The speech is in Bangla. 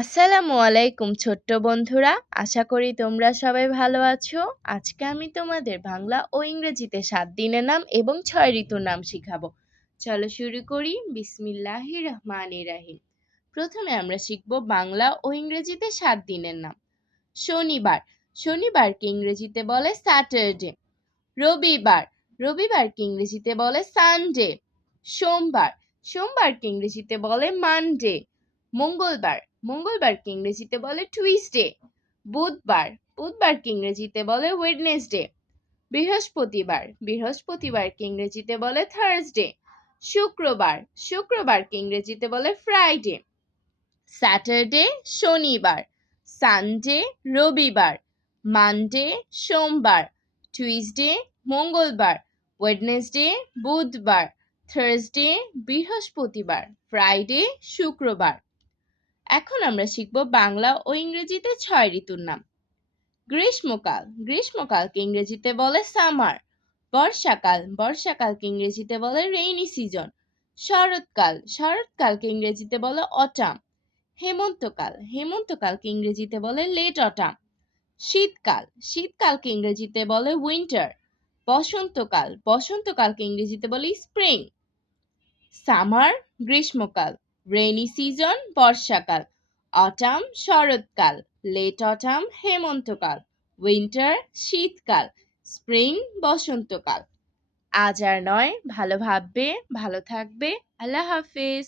আসসালামু আলাইকুম ছোট্ট বন্ধুরা, আশা করি তোমরা সবাই ভালো আছো। আজকে আমি তোমাদের বাংলা ও ইংরেজিতে 7 দিনের নাম এবং 6 ঋতুর নাম শিখাবো। চলো শুরু করি। বিসমিল্লাহির রহমানির রহিম। প্রথমে আমরা শিখব বাংলা ও ইংরেজিতে 7 দিনের নাম। শনিবার, শনিবারকে ইংরেজিতে বলে স্যাটারডে। রবিবার, রবিবারকে ইংরেজিতে বলে সানডে। সোমবার, সোমবারকে ইংরেজিতে বলে মানডে। মঙ্গলবার, মঙ্গলবারকে ইংরেজিতে বলে টুইসডে। বুধবার, বুধবারকে ইংরেজিতে বলে ওয়েডনেসডে। বৃহস্পতিবার, বৃহস্পতিবারকে ইংরেজিতে বলে থার্সডে। শুক্রবার, শুক্রবারকে ইংরেজিতে বলে ফ্রাইডে। স্যাটারডে শনিবার, সানডে রবিবার, মানডে সোমবার, টুইসডে মঙ্গলবার, ওয়েডনেসডে বুধবার, থার্সডে বৃহস্পতিবার, ফ্রাইডে শুক্রবার। এখন আমরা শিখব বাংলা ও ইংরেজিতে 6 ঋতুর নাম। গ্রীষ্মকাল, গ্রীষ্মকালকে ইংরেজিতে বলে সামার। বর্ষাকাল, বর্ষাকালকে ইংরেজিতে বলে রেইনি সিজন। শরৎকাল, শরৎকালকে ইংরেজিতে বলে অটাম। হেমন্তকাল, হেমন্তকালকে ইংরেজিতে বলে লেট অটাম। শীতকাল, শীতকালকে ইংরেজিতে বলে উইন্টার। বসন্তকাল, বসন্তকালকে ইংরেজিতে বলে স্প্রিং। সামার গ্রীষ্মকাল, রেইনি সিজন বর্ষাকাল, অটাম শরৎকাল, লেট অটাম হেমন্তকাল, উইন্টার শীতকাল, স্প্রিং বসন্তকাল। আজ আর নয়, ভালো ভাববে, ভালো থাকবে। আল্লাহ হাফেজ।